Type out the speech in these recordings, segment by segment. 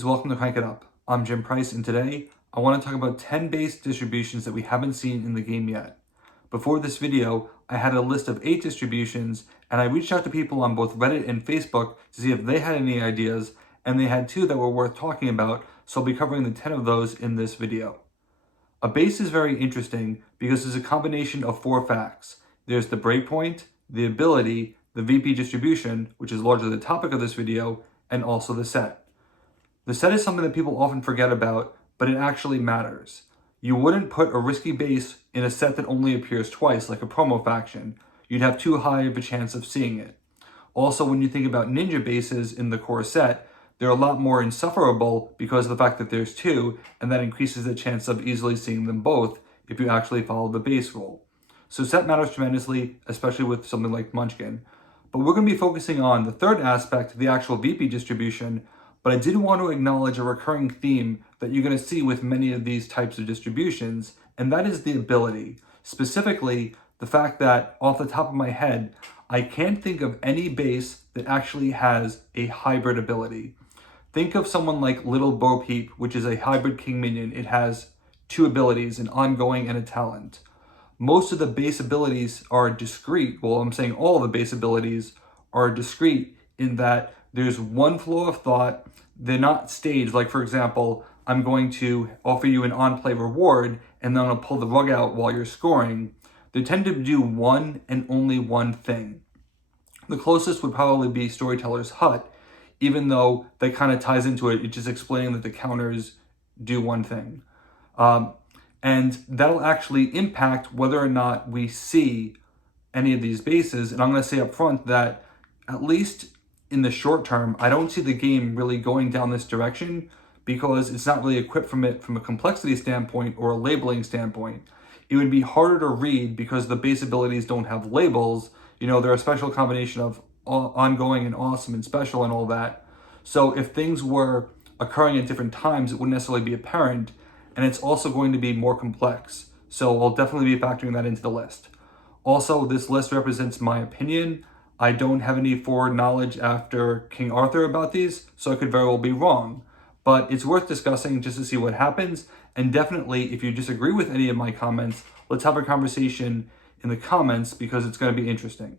friends, welcome to Crank It Up. I'm Jim Price, and today I want to talk about 10 base distributions that we haven't seen in the game yet. Before this video, I had a list of 8 distributions, and I reached out to people on both Reddit and Facebook to see if they had any ideas, and they had 2 that were worth talking about, so I'll be covering the 10 of those in this video. A base is very interesting because it's a combination of 4 facts. There's the breakpoint, the ability, the VP distribution, which is largely the topic of this video, and also the set. The set is something that people often forget about, but it actually matters. You wouldn't put a risky base in a set that only appears twice, like a promo faction. You'd have too high of a chance of seeing it. Also, when you think about ninja bases in the core set, they're a lot more insufferable because of the fact that there's 2, and that increases the chance of easily seeing them both if you actually follow the base rule. So set matters tremendously, especially with something like Munchkin. But we're going to be focusing on the third aspect, the actual VP distribution, but I did want to acknowledge a recurring theme that you're going to see with many of these types of distributions, and that is the ability. Specifically, the fact that off the top of my head, I can't think of any base that actually has a hybrid ability. Think of someone like Little Bo Peep, which is a hybrid king minion. It has 2 abilities, an ongoing and a talent. Most of the base abilities are discrete. Well, I'm saying all of the base abilities are discrete in that there's one flow of thought. They're not staged. Like, for example, I'm going to offer you an on-play reward, and then I'll pull the rug out while you're scoring. They tend to do one and only one thing. The closest would probably be Storyteller's Hut, even though that kind of ties into it. It's just explaining that the counters do one thing. And that'll actually impact whether or not we see any of these bases. And I'm going to say up front that at least in the short term, I don't see the game really going down this direction because it's not really equipped from a complexity standpoint or a labeling standpoint. It would be harder to read because the base abilities don't have labels. You know, they're a special combination of ongoing and awesome and special and all that. So if things were occurring at different times, it wouldn't necessarily be apparent. And it's also going to be more complex. So I'll definitely be factoring that into the list. Also, this list represents my opinion. I don't have any forward knowledge after King Arthur about these, so I could very well be wrong. But it's worth discussing just to see what happens. And definitely, if you disagree with any of my comments, let's have a conversation in the comments because it's going to be interesting.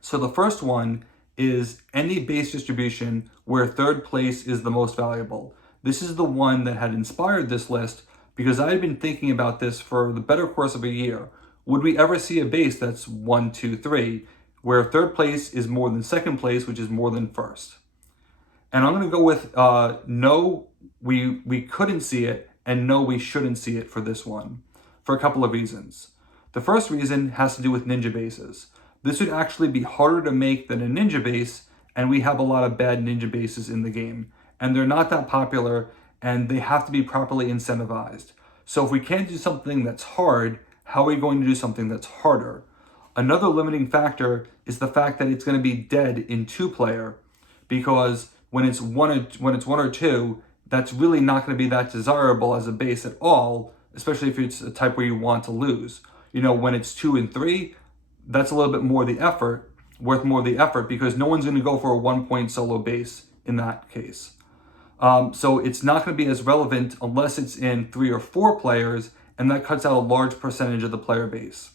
So the first one is any base distribution where third place is the most valuable. This is the one that had inspired this list because I had been thinking about this for the better course of a year. Would we ever see a base that's 1, 2, 3, where third place is more than second place, which is more than first? And I'm going to go with no, we couldn't see it, and no, we shouldn't see it for this one, for a couple of reasons. The first reason has to do with ninja bases. This would actually be harder to make than a ninja base, and we have a lot of bad ninja bases in the game. And they're not that popular, and they have to be properly incentivized. So if we can't do something that's hard, how are we going to do something that's harder? Another limiting factor is the fact that it's going to be dead in 2-player, because when it's one or two, that's really not going to be that desirable as a base at all, especially if it's a type where you want to lose. You know, when it's 2 and 3, that's a little bit more the effort, worth more the effort, because no one's going to go for a 1-point solo base in that case. So it's not going to be as relevant unless it's in 3 or 4 players, and that cuts out a large percentage of the player base.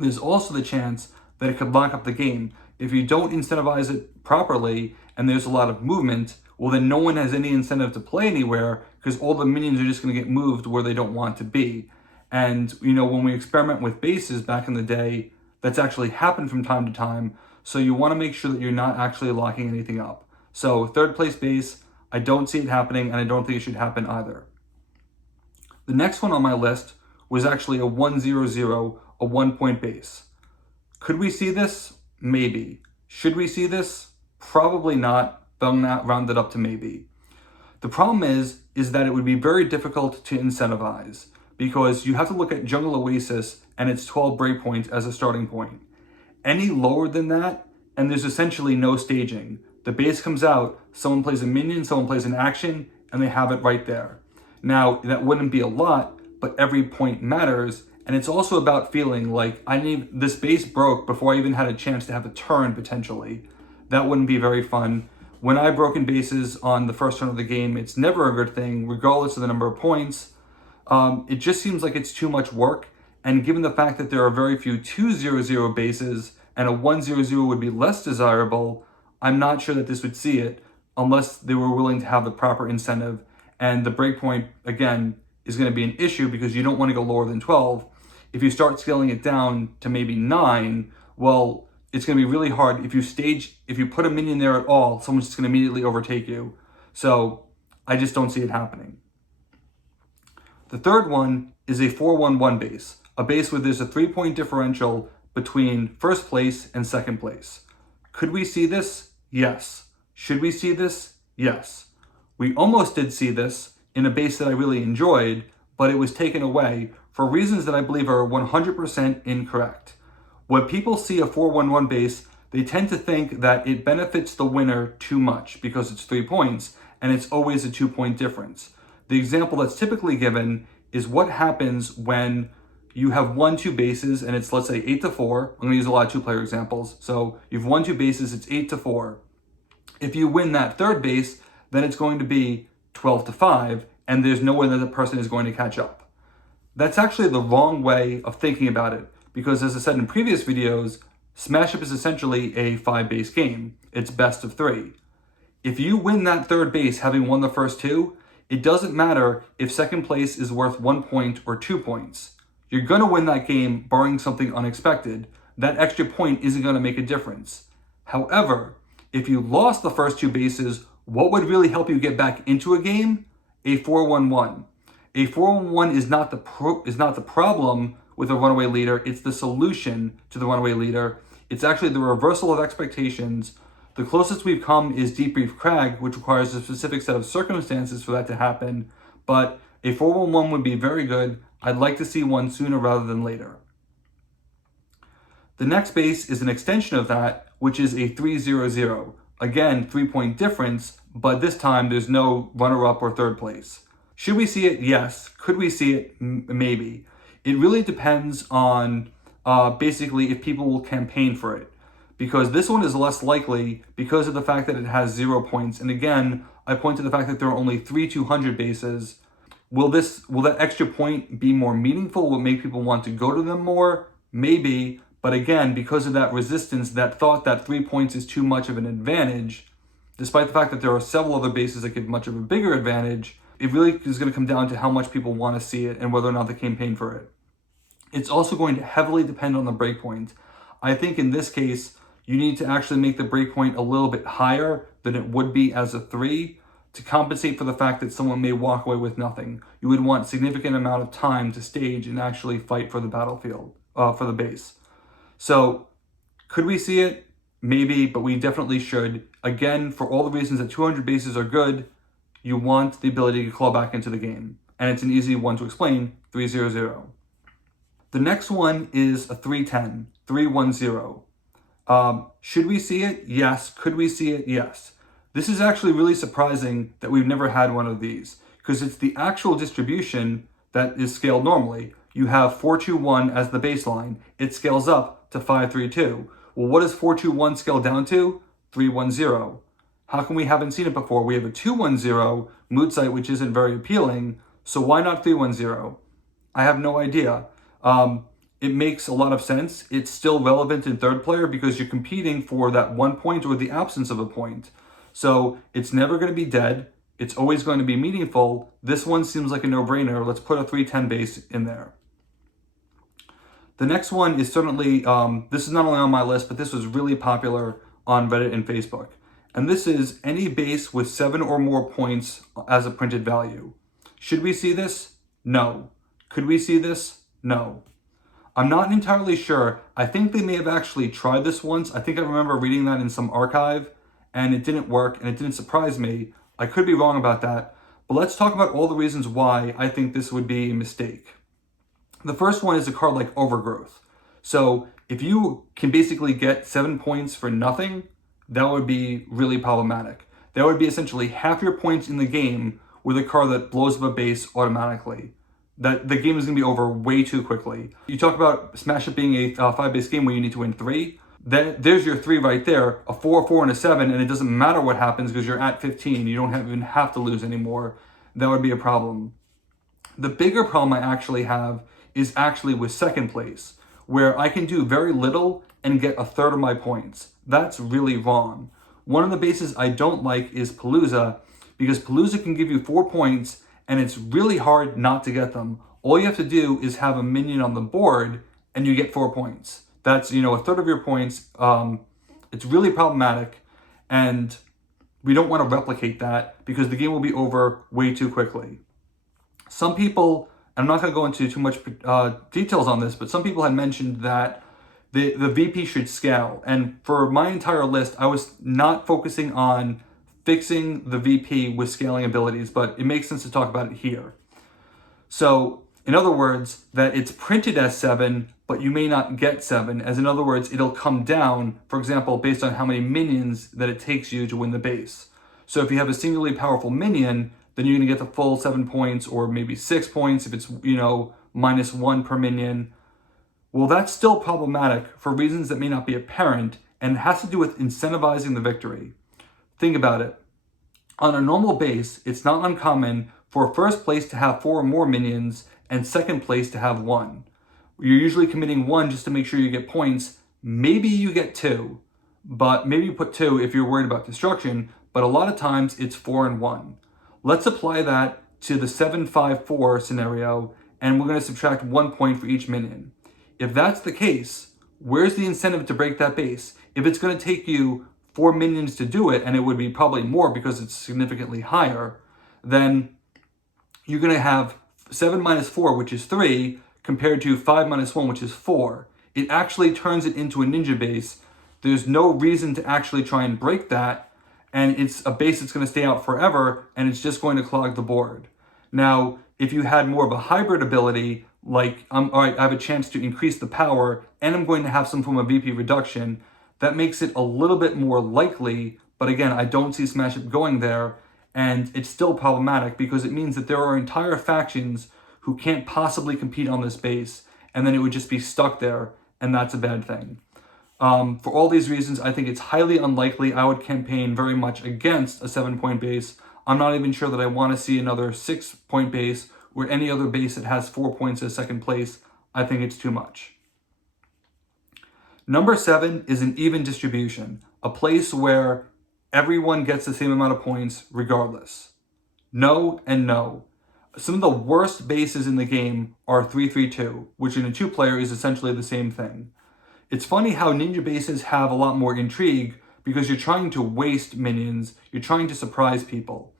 There's also the chance that it could lock up the game. If you don't incentivize it properly and there's a lot of movement, well then no one has any incentive to play anywhere because all the minions are just going to get moved where they don't want to be. And you know, when we experiment with bases back in the day, that's actually happened from time to time. So you want to make sure that you're not actually locking anything up. So third place base, I don't see it happening, and I don't think it should happen either. The next one on my list was actually a 1-0-0, a 1-point base. Could we see this? Maybe. Should we see this? Probably not, but I'm not rounded up to maybe. The problem is that it would be very difficult to incentivize because you have to look at Jungle Oasis and its 12 breakpoints as a starting point. Any lower than that, and there's essentially no staging. The base comes out, someone plays a minion, someone plays an action, and they have it right there. Now, that wouldn't be a lot, but every point matters, and it's also about feeling like this base broke before I even had a chance to have a turn, potentially. That wouldn't be very fun. when I broken bases on the first turn of the game, it's never a good thing, regardless of the number of points. It just seems like it's too much work. And given the fact that there are very few 2-0-0 bases and a 1-0-0 would be less desirable, I'm not sure that this would see it unless they were willing to have the proper incentive. And the breakpoint, again, is going to be an issue because you don't want to go lower than 12. If you start scaling it down to maybe 9, well, it's going to be really hard. If you put a minion there at all, someone's just going to immediately overtake you. So I just don't see it happening. The third one is a 4-1-1 base, a base where there's a 3-point differential between first place and second place. Could we see this? Yes. Should we see this? Yes. We almost did see this in a base that I really enjoyed, but it was taken away for reasons that I believe are 100% incorrect. When people see a 4-1-1 base, they tend to think that it benefits the winner too much because it's 3 points and it's always a 2-point difference. The example that's typically given is what happens when you have 1-2 bases and it's, let's say, 8-4. I'm going to use a lot of 2-player examples. So you've 1-2 bases, it's 8-4. If you win that third base, then it's going to be 12-5, and there's no way that the person is going to catch up. That's actually the wrong way of thinking about it, because as I said in previous videos, Smash Up is essentially a 5-base game. It's best of 3. If you win that third base having won the first 2, it doesn't matter if second place is worth 1 point or 2 points. You're going to win that game barring something unexpected. That extra point isn't going to make a difference. However, if you lost the first 2 bases, what would really help you get back into a game? A 4-1-1. A 4-1-1 is not the problem with a runaway leader, it's the solution to the runaway leader. It's actually the reversal of expectations. The closest we've come is Deep Reef Crag, which requires a specific set of circumstances for that to happen, but a 4-1-1 would be very good. I'd like to see one sooner rather than later. The next base is an extension of that, which is a 3-0-0. Again, 3-point difference, but this time there's no runner-up or third place. Should we see it? Yes. Could we see it? Maybe. It really depends on basically if people will campaign for it, because this one is less likely because of the fact that it has 0 points. And again, I point to the fact that there are only 3 200 bases. Will that extra point be more meaningful? Will it make people want to go to them more? Maybe. But again, because of that resistance, that thought that 3 points is too much of an advantage, despite the fact that there are several other bases that give much of a bigger advantage, it really is going to come down to how much people want to see it and whether or not they campaign for it. It's also going to heavily depend on the breakpoint. I think in this case, you need to actually make the breakpoint a little bit higher than it would be as a 3 to compensate for the fact that someone may walk away with nothing. You would want a significant amount of time to stage and actually fight for the battlefield, for the base. So, could we see it? Maybe, but we definitely should. Again, for all the reasons that 200 bases are good, you want the ability to claw back into the game. And it's an easy one to explain, 3-0-0. The next one is a 3-10, 3-1-0. Should we see it? Yes. Could we see it? Yes. This is actually really surprising that we've never had one of these, because it's the actual distribution that is scaled normally. You have 4-2-1 as the baseline. It scales up to 5-3-2. Well, what does 4-2-1 scale down to? 3-1-0. How come we haven't seen it before? We have a 2-1-0 mood site, which isn't very appealing. So why not 3-1-0? I have no idea. It makes a lot of sense. It's still relevant in third player because you're competing for that 1 point or the absence of a point. So it's never going to be dead. It's always going to be meaningful. This one seems like a no-brainer. Let's put a 3-10 base in there. The next one is certainly, this is not only on my list, but this was really popular on Reddit and Facebook. And this is any base with 7 or more points as a printed value. Should we see this? No. Could we see this? No. I'm not entirely sure. I think they may have actually tried this once. I think I remember reading that in some archive, and it didn't work, and it didn't surprise me. I could be wrong about that. But let's talk about all the reasons why I think this would be a mistake. The first one is a card like Overgrowth. So if you can basically get 7 points for nothing, that would be really problematic. That would be essentially half your points in the game with a card that blows up a base automatically. That the game is going to be over way too quickly. You talk about Smash Up being a 5-base game where you need to win 3. then there's your 3 right there, a 4, 4, and a 7, and it doesn't matter what happens because you're at 15. You don't even have to lose anymore. That would be a problem. The bigger problem I actually have is actually with second place, where I can do very little and get a third of my points. That's really wrong. One of the bases I don't like is Palooza, because Palooza can give you 4 points and it's really hard not to get them. All you have to do is have a minion on the board and you get 4 points. That's, a third of your points. It's really problematic, and we don't want to replicate that because the game will be over way too quickly. Some people, and I'm not going to go into too much details on this, but some people had mentioned that the VP should scale. And for my entire list, I was not focusing on fixing the VP with scaling abilities, but it makes sense to talk about it here. So, in other words, that it's printed as 7, but you may not get 7. As in other words, it'll come down, for example, based on how many minions that it takes you to win the base. So if you have a singularly powerful minion, then you're going to get the full 7 points, or maybe 6 points if it's, -1 per minion. Well, that's still problematic for reasons that may not be apparent, and it has to do with incentivizing the victory. Think about it. On a normal base, it's not uncommon for first place to have 4 or more minions and second place to have 1. You're usually committing 1 just to make sure you get points. Maybe you get 2, but maybe you put 2 if you're worried about destruction, but a lot of times it's 4 and 1. Let's apply that to the 7-5-4 scenario, and we're going to subtract 1 point for each minion. If that's the case, where's the incentive to break that base? If it's going to take you 4 minions to do it, and it would be probably more because it's significantly higher, then you're going to have 7 minus 4, which is 3, compared to 5 minus 1, which is 4. It actually turns it into a ninja base. There's no reason to actually try and break that, and it's a base that's going to stay out forever, and it's just going to clog the board. Now, if you had more of a hybrid ability, like, all right, I have a chance to increase the power, and I'm going to have some form of VP reduction, that makes it a little bit more likely, but again, I don't see Smash Up going there, and it's still problematic because it means that there are entire factions who can't possibly compete on this base, and then it would just be stuck there, and that's a bad thing. For all these reasons, I think it's highly unlikely I would campaign very much against a 7-point base. I'm not even sure that I want to see another 6-point base or any other base that has 4 points as second place. I think it's too much. Number 7 is an even distribution, a place where everyone gets the same amount of points regardless. No and no. Some of the worst bases in the game are 3-3-2, which in a 2-player is essentially the same thing. It's funny how ninja bases have a lot more intrigue because you're trying to waste minions, you're trying to surprise people.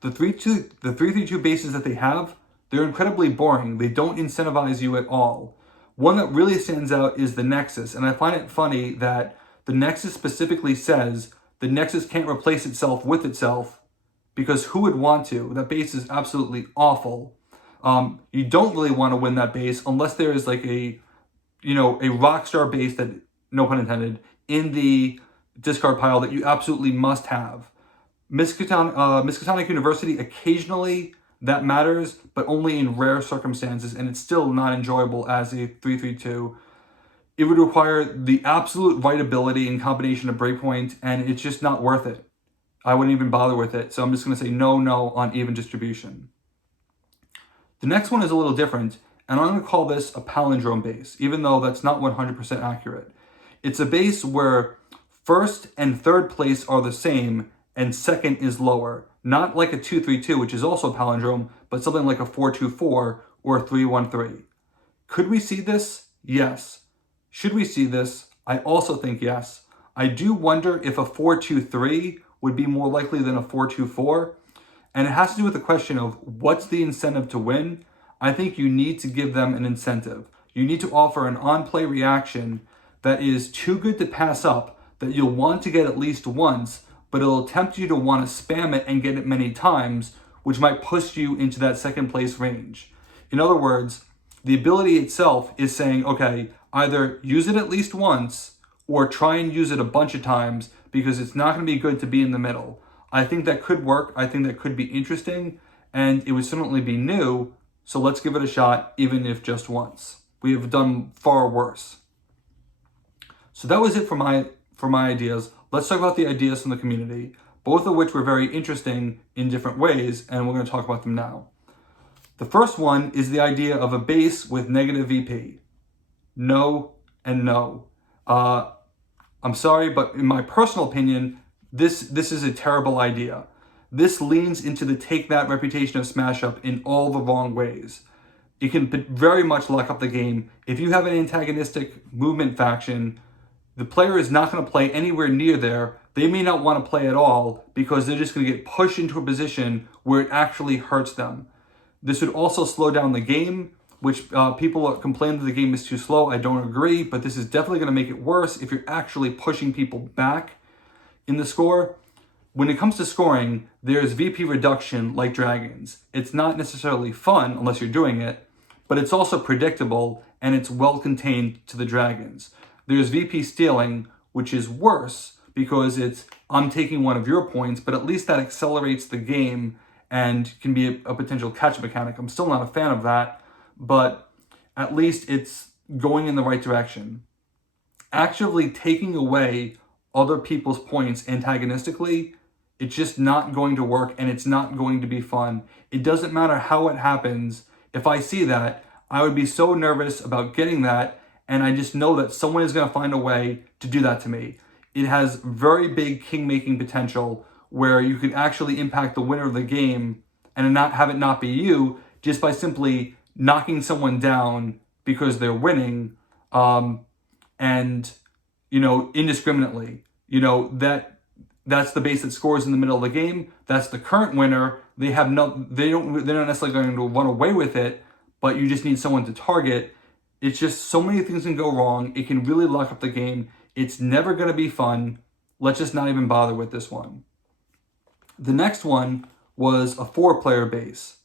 The 3-3-2 bases that they have, they're incredibly boring. They don't incentivize you at all. One that really stands out is the Nexus, and I find it funny that the Nexus specifically says the Nexus can't replace itself with itself, because who would want to? That base is absolutely awful. You don't really want to win that base unless there is like a rockstar base that, no pun intended, in the discard pile that you absolutely must have. Miskatonic University, occasionally that matters, but only in rare circumstances, and it's still not enjoyable as a 3-3-2. It would require the absolute right ability in combination of breakpoint, and it's just not worth it. I wouldn't even bother with it, so I'm just going to say no on even distribution. The next one is a little different, and I'm going to call this a palindrome base, even though that's not 100% accurate. It's a base where first and third place are the same, and second is lower. Not like a 2-3-2, which is also a palindrome, but something like a 4-2-4 or a 3-1-3. Could we see this? Yes. Should we see this? I also think yes. I do wonder if a 4-2-3 would be more likely than a 4-2-4. And it has to do with the question of what's the incentive to win. I think you need to give them an incentive. You need to offer an on-play reaction that is too good to pass up, that you'll want to get at least once, but it'll tempt you to want to spam it and get it many times, which might push you into that second place range. In other words, the ability itself is saying, okay, either use it at least once or try and use it a bunch of times, because it's not going to be good to be in the middle. I think that could work. I think that could be interesting, and it would certainly be new, so let's give it a shot, even if just once. We have done far worse. So that was it for my ideas. Let's talk about the ideas from the community, both of which were very interesting in different ways, and we're going to talk about them now. The first one is the idea of a base with negative VP. No and no. I'm sorry, but in my personal opinion, this is a terrible idea. This leans into the take that reputation of Smash Up in all the wrong ways. It can very much lock up the game. If you have an antagonistic movement faction, the player is not going to play anywhere near there. They may not want to play at all because they're just going to get pushed into a position where it actually hurts them. This would also slow down the game, which people complain that the game is too slow. I don't agree, but this is definitely going to make it worse if you're actually pushing people back in the score. When it comes to scoring, there's VP reduction like dragons. It's not necessarily fun unless you're doing it, but it's also predictable and it's well contained to the dragons. There's VP stealing, which is worse because it's I'm taking one of your points, but at least that accelerates the game and can be a potential catch mechanic. I'm still not a fan of that, but at least it's going in the right direction. Actively taking away other people's points antagonistically, it's just not going to work and it's not going to be fun. It doesn't matter how it happens. If I see that, I would be so nervous about getting that, and I just know that someone is going to find a way to do that to me. It has very big king-making potential where you could actually impact the winner of the game and not have it not be you just by simply knocking someone down because they're winning, and indiscriminately. That's the base that scores in the middle of the game. That's the current winner. They're not necessarily going to run away with it, but you just need someone to target. It's just so many things can go wrong. It can really lock up the game. It's never going to be fun. Let's just not even bother with this one. The next one was a 4-player base.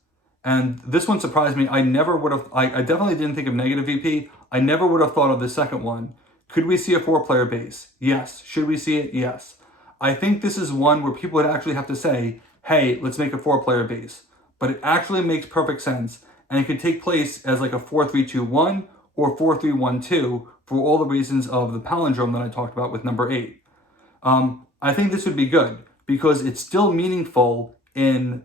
And this one surprised me. I definitely didn't think of negative VP. I never would have thought of the second one. Could we see a 4-player base? Yes. Should we see it? Yes. I think this is one where people would actually have to say, hey, let's make a 4-player base. But it actually makes perfect sense. And it could take place as like a 4-3-2-1 or 4-3-1-2 for all the reasons of the palindrome that I talked about with number 8. I think this would be good because it's still meaningful in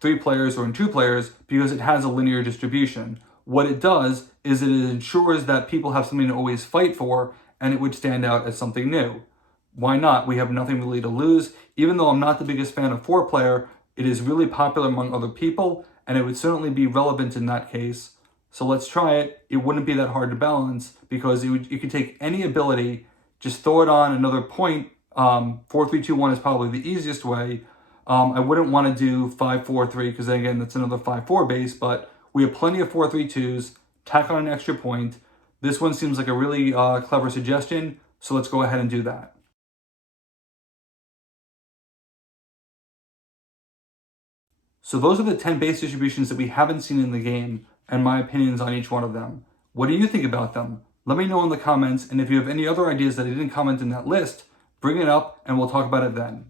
3 players or in 2 players because it has a linear distribution. What it does is it ensures that people have something to always fight for, and it would stand out as something new. Why not? We have nothing really to lose. Even though I'm not the biggest fan of 4-player, it is really popular among other people, and it would certainly be relevant in that case. So let's try it. It wouldn't be that hard to balance because you could take any ability, just throw it on another point. 4-3-2-1 is probably the easiest way. I wouldn't want to do 5-4-3 because again, that's another 5-4 base, but we have plenty of 4-3-2s. Tack on an extra point. This one seems like a really clever suggestion, so let's go ahead and do that. So those are the 10 base distributions that we haven't seen in the game and my opinions on each one of them. What do you think about them? Let me know in the comments, and if you have any other ideas that I didn't comment in that list, bring it up and we'll talk about it then.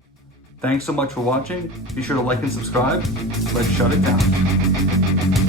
Thanks so much for watching. Be sure to like and subscribe. Let's shut it down.